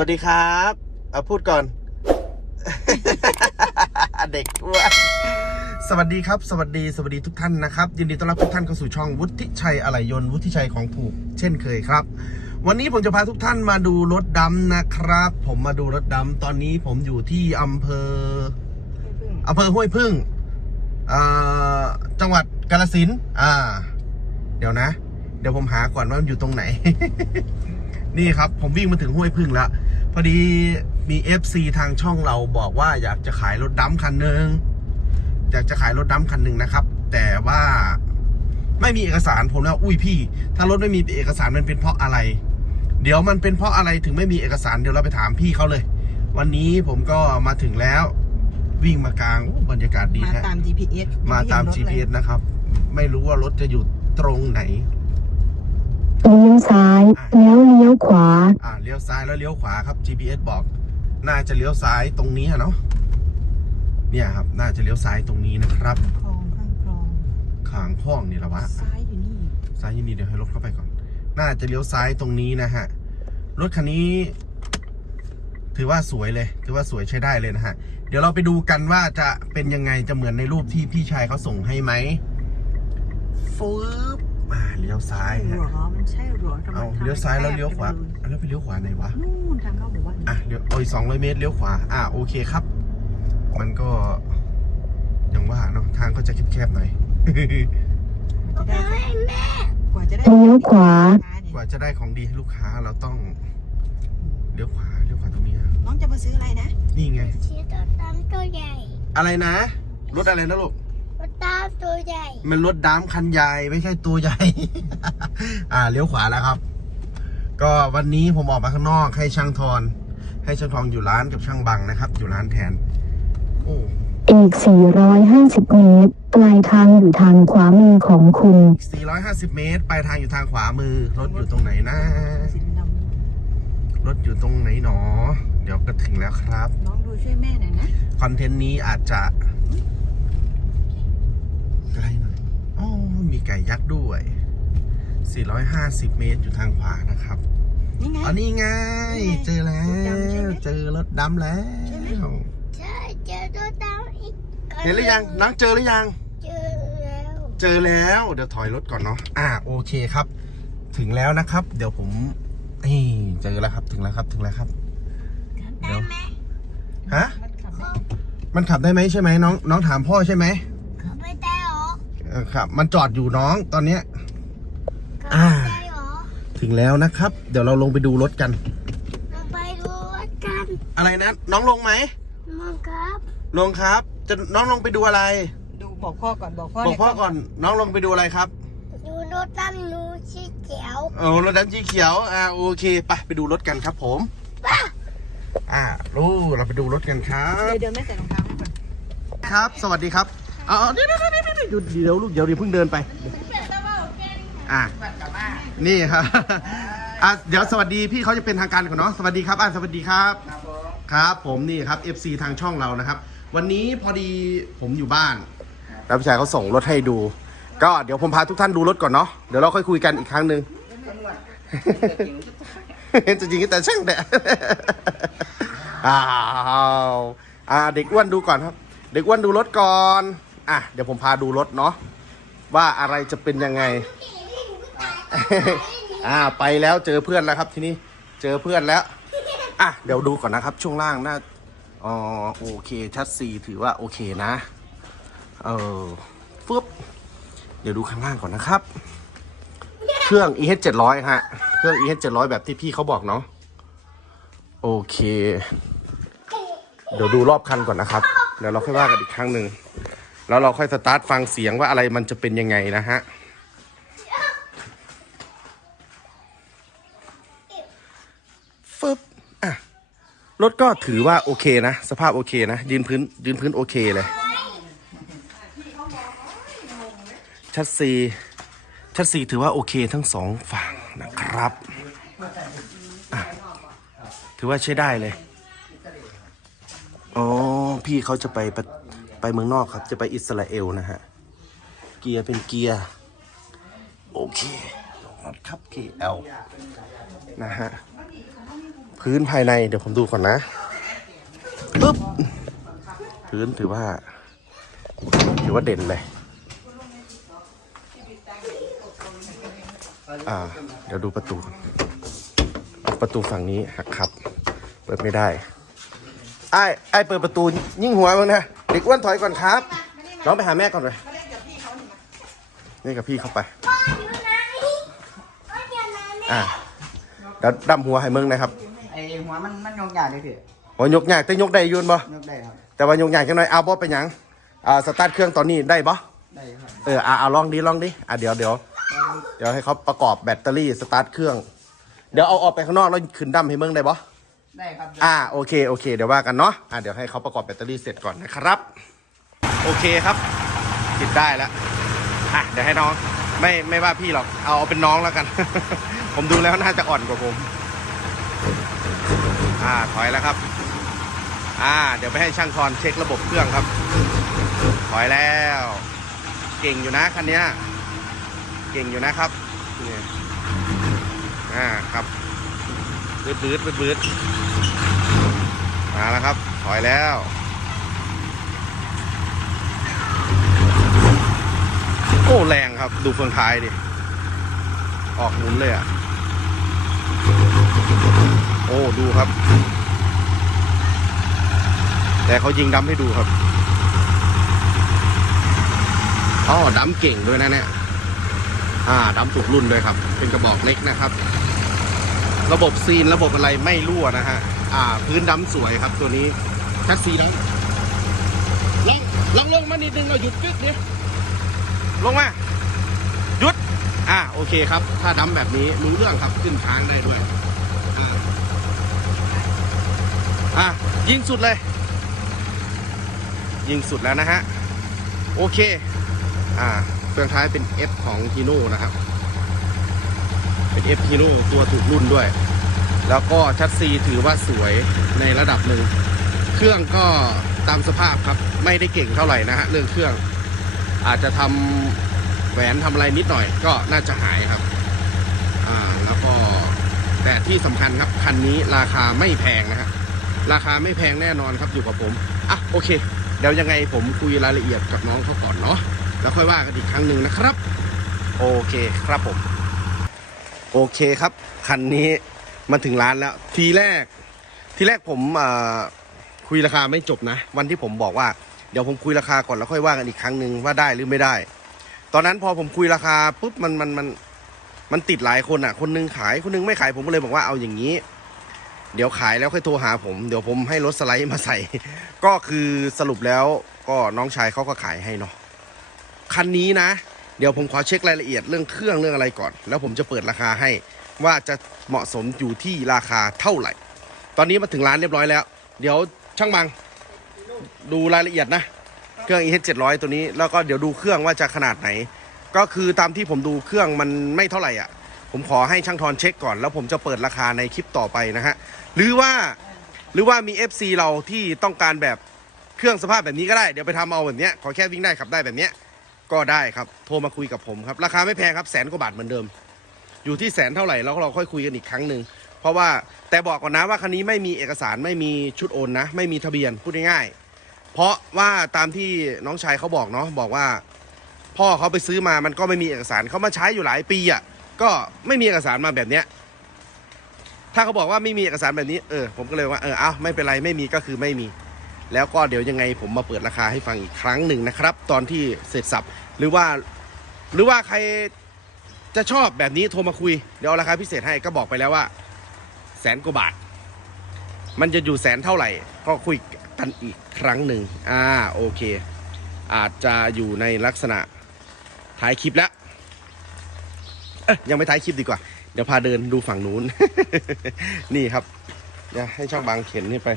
วัสดีครับเอาพูดก่อน เด็กอ้วนสวัสดีครับ สวัสดีสวัสดีทุกท่านนะครับยินดีต้อนรับทุกท่านเข้าสู่ช่องวุฒิชัยอะไหล่ยนต์วุฒิชัยของผูก เช่นเคยครับ วันนี้ผมจะพาทุกท่านมาดูรถดำนะครับ ผมมาดูรถดำตอนนี้ผมอยู่ที่อำเภออำเภอห้วยพึ่งอ่าจังหวัดกาฬสินธุ์อ่า เดี๋ยวนะ เดี๋ยวผมหาก่อนว่ามันอยู่ตรงไหน นี่ครับ ผมวิ่งมาถึงห้วยพึ่งแล้ว พอดีมี FC ทางช่องเราบอกว่าอยากจะขายรถดำคันหนึ่งอยากจะขายรถดำคันหนึ่งนะครับ แต่ว่าไม่มีเอกสารผมแล้วอุ้ยพี่ ถ้ารถไม่มีเอกสารมันเป็นเพราะอะไร เดี๋ยวมันเป็นเพราะอะไรถึงไม่มีเอกสารเดี๋ยวเราไปถามพี่เขาเลย วันนี้ผมก็มาถึงแล้ว วิ่งมากลางโอ้บรรยากาศดีมาแท้ตาม GPS มาตามไเห็นรถเลย GPS นะครับ ไม่รู้ว่ารถจะอยู่ตรงไหน เลี้ยวซ้ายแล้วเลี้ยวขวา อ่าเลี้ยวซ้ายแล้วเลี้ยวขวาครับ GPS บอก น่าจะเลี้ยวซ้ายตรงนี้อะเนาะเนี่ยครับ น่าจะเลี้ยวซ้ายตรงนี้นะครับคลองข้างคลองขางข้องนี่แหละวะซ้ายอยู่นี่ซ้ายยินดีเดี๋ยวให้รถเข้าไปก่อน น่าจะเลี้ยวซ้ายตรงนี้นะฮะรถคันนี้ ถือว่าสวยเลย ถือว่าสวยใช้ได้เลยนะฮะเดี๋ยวเราไปดูกันว่าจะเป็นยังไงจะเหมือนในรูปที่พี่ชายเขาส่งให้ไหมฟืบอ่า เลี้ยวซ้ายหรฮะอมันใช่หรอทำไมเอาทงเลี้ยวซ้ายแล้วคบเลี้ยวขวาจังแล้วไปเลี้ยวขวาไหนวะ นู่นทางเข้าหมู่บ้านอะเดี๋ยวเอาอีกสองร้อยเมตรเลี้ยวขวา อะโอเคครับ มันก็ยังว่าเนาะทางก็จะแคบๆหน่อย มันจะได้กว่าจะได้เลี้ยวขวา กว่าจะได้ของดีให้ลูกค้าเราต้องเลี้ยวขวาเลี้ยวขวาตรงนี้อะน้องจะมาซื้ออะไรนะ นี่ไงชี้ตัวตามตัวใหญ่อะไรนะรถอะไรนะลูก ตัวตามตัวใหญ่ มันรถดามคันใหญ่ไม่ใช่ตัวใหญ่ อ่าเลี้ยวขวาแล้วครับ ก็วันนี้ผมออกมาข้างนอกให้ช่างทอน ให้ช่างทองอยู่ร้านกับช่างบังนะครับ อยู่ร้านแทน โอ้อีก 450 เมตร ปลายทางอยู่ทางขวามือของคุณ 450 เมตร ปลายทางอยู่ทางขวามือ รถอยู่ตรงไหนนะสีดรถอยู่ตรงไหนหนอ เดี๋ยวก็ถึงแล้วครับำน้องดูช่วยแม่หน่อยนะ คอนเทนต์นี้อาจจะไกลหน่อยอ๋อมีไก่ยักษ์ด้วย 450 เมตรอยู่ทางขวานะครับนี่ไงอันนี้ไงเจอแล้รถดำใช่ว ไหมเจอรถดำแล้ว ใช่เจอตัวตามอีกคนเห็นหรือยังน้องเจอหรือยัง เจอแล้วเจอแล้วเดี๋ยวถอยรถก่อนเนาะอ่าโอเคครับ ถึงแล้วนะครับ เดี๋ยวผมนี่เจอแล้วครับถึงแล้วครับถึงแล้วครับเดี๋ยวฮะมันขับได้ไหมใช่ไหมน้องน้องถามพ่อใช่ไหมเขาไม่ได้หร อเออครับ มันจอดอยู่น้องตอนเนี้ยเขาอ่าไม่ได้หรอถึงแล้วนะครับ เดี๋ยวเราลงไปดูรถกัน เราไปดูรถกันอะไรนะ น้องลงไหม มังครับลงครับ จะน้องลงไปดูอะไร ดูบอกพ่อก่อนบอกพ่อบอกพ่อก่อน น้องลงไปดูอะไรครับดูรถตามดูชีเขียวโอ้รถดำสีเขียว อ่า โอเค ไปไปดูรถกันครับผม อ่าลูกเราไปดูรถกันครับ เดี๋ยวเดินไม่ใส่รองเท้าให้ก่อนครับ สวัสดีครับ เอาเอาเดี๋ยวเดี๋ยวเดี๋ยวเดี๋ยวเดี๋ยวลูกเดี๋ยวเดี๋ยวเพิ่งเดินไป อ่านี่ครับอะเดี๋ยวสวัสดีพี่เขาจะเป็นทางการก่อนเนาะสวัสดีครับอ่าสวัสดีครับ ครับผมนี่ครับ FC ทางช่องเรานะครับ วันนี้พอดีผมอยู่บ้านแล้วพี่ชายเขาส่งรถให้ดู ก็เดี๋ยวผมพาทุกท่านดูรถก่อนเนาะเดี๋ยวเราค่อยคุยกันอีกครั้งหนึ่งจะจริงแต่ช่างแต่อ้าวอ่าเด็กอ้วนดูก่อนครับ เด็กอ้วนดูรถก่อน อะเดี๋ยวผมพาดูรถเนาะว่าอะไรจะเป็นยังไง อ่าไปแล้วเจอเพื่อนแล้วครับทีนี้เจอเพื่อนแล้ว อะเดี๋ยวดูก่อนนะครับ ช่วงล่างน่าอ๋อโอเคชัดซีถือว่าโอเคนะ เออฟึบเดี๋ยวดูข้างล่างก่อนนะครับ เครื่อง EH 700ฮะ เครื่อง EH 700แบบที่พี่เขาบอกเนาะโอเค เดี๋ยวดูรอบคันก่อนนะครับ เดี๋ยวเราค่อยว่ากันอีกครั้งหนึ่ง แล้วเราค่อยสตาร์ทฟังเสียงว่าอะไรมันจะเป็นยังไงนะฮะฟึบอะรถก็ถือว่าโอเคนะ สภาพโอเคนะ ยืนพื้นยืนพื้นโอเคเลย ชัดซีชัดซีถือว่าโอเคทั้งสองฝั่งนะครับ ถือว่าใช้ได้เลย อ๋อ พี่เขาจะไปปไป เมืองนอกครับ จะไปอิสราเอลนะฮะ เกียร์เป็นเกียร์ โอเครถครับ KL นะฮะ พื้นภายในเดี๋ยวผมดูก่อนนะปึ๊บ พื้นถือว่า ถือว่าเด่นเลยอ่า เดี๋ยวดูประตู ประตูฝั่งนี้หักขับ เปิดไม่ได้ไอ้ไอ้เปิดประตูยิ่งหัวมึงนะ ด็กอ้วนถอยก่อนครับ น้องไปหาแม่ก่อนเลยนี่กับพี่เข้าไปพ่ออยู่ไหนพ่ออยู่ไหนแม่อ่าเดี๋ยวดำหัวให้มึงนะครับ ไอหัวมันมันยกยากเลยพี่โอ้ยยกยากแต่ยกได้อยืนบ่ยกได้ครับ แต่ว่ายกยากจังหน่อยเอาบ่เป็นหยัง อ่าสตาร์ทเครื่องตอนนี้ได้บ่ได้ครับ เอออ่าเอาลองดิลองดิ อ่าเดี๋ยวเดี๋ยวเดี๋ยวให้เขาประกอบแบตเตอรี่สตาร์ทเครื่อง เดี๋ยวเอาออกไปข้างนอกแล้วขึ้นดำให้มึงได้บ่ ได้ครับ อ่าโอเคโอเค เดี๋ยวว่ากันเนาะอ่าเดี๋ยวให้เขาประกอบแบตเตอรี่เสร็จก่อนนะครับ โอเคครับติดได้แล้วอะเดี๋ยวให้น้องไม่ไม่ว่าพี่หรอกเอาเอาเป็นน้องแล้วกัน ผมดูแล้วน่าจะอ่อนกว่าผม อ่าถอยแล้วครับ อ่า เดี๋ยวไปให้ช่างทอนเช็คระบบเครื่องครับ ถอยแล้ว เก่งอยู่นะคันเนี้ยเก่งอยู่นะครับนี่อ่าครับบืดบืดบืดบืด มาแล้วครับ ถอยแล้ว โอ้แรงครับ ดูเฟืองท้ายดิ ออกหมุนเลยอะ โอ้ดูครับ แต่เขายิงดำให้ดูครับอ๋อดำเก่งด้วยนะเนี่ยอ่าดำถูกรุ่นด้วยครับ เป็นกระบอกเล็กนะครับ ระบบซีนระบบอะไรไม่รั่วนะฮะ อ่าพื้นดำสวยครับตัวนี้ชัดซีดำลองลองลงมานิดนึงเราหยุดกึกเนี่ยลงมาหยุด อ่าโอเคครับ ถ้าดำแบบนี้รู้เรื่องครับขึ้นทางได้ด้วยอ่าอะยิงสุดเลย ยิงสุดแล้วนะฮะ โอเค อ่าเครื่องท้ายเป็น F ของฮีโน่นะครับ เป็น F Hero ตัวถูกรุ่นด้วย แล้วก็ชัดซีถือว่าสวยในระดับหนึ่ง เครื่องก็ตามสภาพครับไม่ได้เก่งเท่าไหร่นะฮะเรื่องเครื่อง อาจจะทำแหวนทำอะไรนิดหน่อย ก็น่าจะหายครับอ่าแล้วก็แต่ที่สำคัญครับคันนี้ราคาไม่แพงนะฮะราคาไม่แพงแน่นอนครับอยู่กับผมอะโอเคเดี๋ยวยังไงผมคุยรายละเอียดกับน้องเขาก่อนเนาะแล้วค่อยว่ากันอีกครั้งหนึ่งนะครับ โอเคครับผม โอเคครับ คันนี้ มันถึงร้านแล้ว ทีแรก ทีแรกผมคุยราคาไม่จบนะ วันที่ผมบอกว่าเดี๋ยวผมคุยราคาก่อนแล้วค่อยว่ากันอีกครั้งหนึ่งว่าได้หรือไม่ได้ ตอนนั้นพอผมคุยราคาปุ๊บมันมันมันมันติดหลายคนอะ คนนึงขายคนนึงไม่ขายผมก็เลยบอกว่าเอาอย่างนี้ เดี๋ยวขายแล้วค่อยโทรหาผม เดี๋ยวผมให้รถสไลด์มาใส่ ก็คือสรุปแล้วก็น้องชายเขาก็ขายให้เนาะคันนี้นะ เดี๋ยวผมขอเช็ครายละเอียดเรื่องเครื่องเรื่องอะไรก่อน แล้วผมจะเปิดราคาให้ ว่าจะเหมาะสมอยู่ที่ราคาเท่าไหร่ ตอนนี้มาถึงร้านเรียบร้อยแล้ว เดี๋ยวช่างบังดูรายละเอียดนะ เครื่อง EH 700 ตัวนี้แล้วก็เดี๋ยวดูเครื่องว่าจะขนาดไหน ก็คือตามที่ผมดูเครื่องมันไม่เท่าไหร่อะ ผมขอให้ช่างทอนเช็คก่อน แล้วผมจะเปิดราคาในคลิปต่อไปนะฮะ หรือว่าหรือว่ามี FC เราที่ต้องการแบบเครื่องสภาพแบบนี้ก็ได้เดี๋ยวไปทำเอาแบบเนี้ยขอแค่วิ่งได้ขับได้แบบเนี้ยก็ได้ครับโทรมาคุยกับผมครับ ราคาไม่แพงครับแสนกว่าบาทเหมือนเดิม อยู่ที่แสนเท่าไหร่แล้วเราค่อยคุยกันอีกครั้งหนึ่งเพราะว่าแต่บอกก่อนนะว่าคันนี้ไม่มีเอกสารไม่มีชุดโอนนะ ไม่มีทะเบียนพูดง่ายๆเพราะว่าตามที่น้องชายเขาบอกเนาะบอกว่า พ่อเขาไปซื้อมามันก็ไม่มีเอกสารเขามาใช้อยู่หลายปีอะก็ไม่มีเอกสารมาแบบเนี้ยถ้าเขาบอกว่าไม่มีเอกสารแบบนี้เออผมก็เลยว่าเออเอาไม่เป็นไรไม่มีก็คือไม่มี แล้วก็เดี๋ยวยังไงผมมาเปิดราคาให้ฟังอีกครั้งหนึ่งนะครับ ตอนที่เสร็จสับหรือว่า หรือว่าใคร จะชอบแบบนี้โทรมาคุย เดี๋ยวเอาราคาพิเศษให้ก็บอกไปแล้วว่า แสนกว่าบาท มันจะอยู่แสนเท่าไหร่ ก็คุยกันอีกครั้งหนึ่งอ่าโอเค อาจจะอยู่ในลักษณะท้ายคลิปแล้วยังไม่ท้ายคลิปดีกว่า เดี๋ยวพาเดินดูฝั่งนู้น นี่ครับเดี๋ยวให้ช่างบางเข็นนี่ไป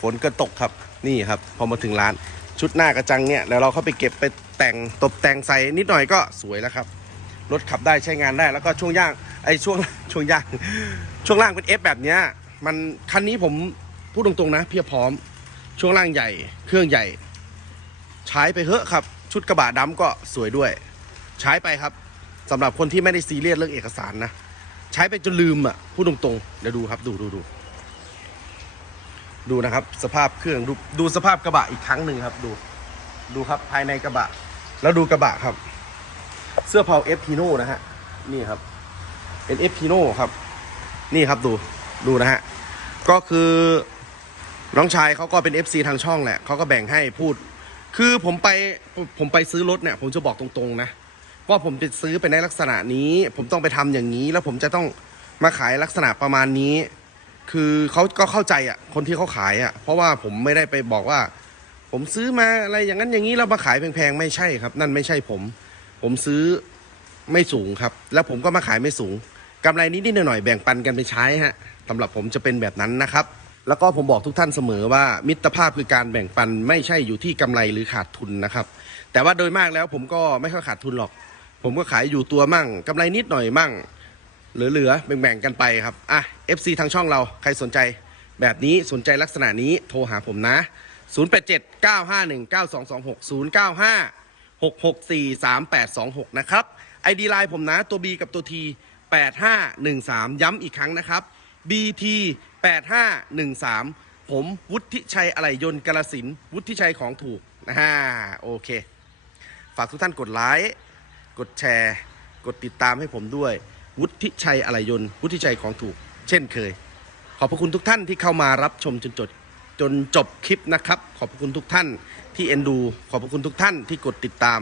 ฝนก็ตกครับนี่ครับ พอมาถึงร้านชุดหน้ากระจังเนี่ยแล้วเราเข้าไปเก็บไปแต่งตกแต่งใส่นิดหน่อยก็สวยแล้วครับ รถขับได้ใช้งานได้ แล้วก็ช่วงย่างไอ้ช่วงช่วงย่างช่วงล่างเป็น F แบบเนี้ยมันคันนี้ผมพูดตรงๆนะเพียบพร้อม ช่วงล่างใหญ่ เครื่องใหญ่ ใช้ไปเถอะครับ ชุดกระบะดำก็สวยด้วย ใช้ไปครับสำหรับคนที่ไม่ได้ซีเรียสเรื่องเอกสารนะใช้ไปจนลืมอะพูดตรงๆเดี๋ยวดูครับดูดูดูดูนะครับ สภาพเครื่องดูดูสภาพกระบะอีกครั้งหนึ่งครับ ดูดูครับภายในกระบะ แล้วดูกระบะครับ เสื้อเผาเอฟพีโน่นะฮะ นี่ครับ เป็นเอฟพีโน่ครับ นี่ครับดูดูนะฮะ ก็คือน้องชายเขาก็เป็น FC ทางช่องแหละเขาก็แบ่งให้พูด คือผมไปผมไปซื้อรถเนี่ย ผมจะบอกตรงๆนะ ว่าผมจะซื้อไปในลักษณะนี้ ผมต้องไปทำอย่างนี้ แล้วผมจะต้องมาขายลักษณะประมาณนี้ คือเขาก็เข้าใจอะ คนที่เขาขายอะ เพราะว่าผมไม่ได้ไปบอกว่า ผมซื้อมาอะไรอย่างนั้นอย่างนี้แล้วมาขายแพงๆไม่ใช่ครับ นั่นไม่ใช่ผม ผมซื้อไม่สูงครับ แล้วผมก็มาขายไม่สูงกำไรนิดๆหน่อยๆแบ่งปันกันไปใช้ฮะสำหรับผมจะเป็นแบบนั้นนะครับ แล้วก็ผมบอกทุกท่านเสมอว่ามิตรภาพคือการแบ่งปันไม่ใช่อยู่ที่กำไรหรือขาดทุนนะครับ แต่ว่าโดยมากแล้วผมก็ไม่ค่อยขาดทุนหรอก ผมก็ขายอยู่ตัวมั่งกำไรนิดหน่อยมั่งเหลือๆแบ่งๆกันไปครับอะ FC ทางช่องเราใครสนใจแบบนี้สนใจลักษณะนี้โทรหาผมนะ 087 951 9226 095 664 3826 นะครับ ID ไลน์ผมนะตัว B กับตัว T 8513 ย้ำอีกครั้งนะครับ BT 8513 ผมวุฒิชัยอะไหล่ยนต์กาลสินวุฒิชัยของถูกนะฮะโอเค ฝากทุกท่านกดไลค์กดแชร์ กดติดตามให้ผมด้วย วุฒิชัยอะไหล่ยนต์วุฒิชัยของถูก เช่นเคย ขอบพระคุณทุกท่านที่เข้ามารับชมจนจบ จนจบคลิปนะครับ ขอบพระคุณทุกท่านที่เอ็นดู ขอบพระคุณทุกท่านที่กดติดตาม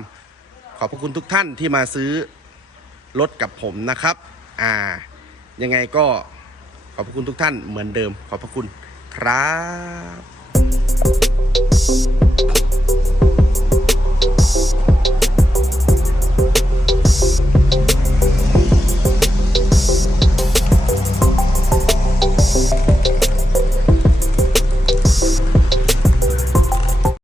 ขอบพระคุณทุกท่านที่มาซื้อรถกับผมนะครับ อ่า ยังไงก็ขอบพระคุณทุกท่านเหมือนเดิม ขอบพระคุณครับ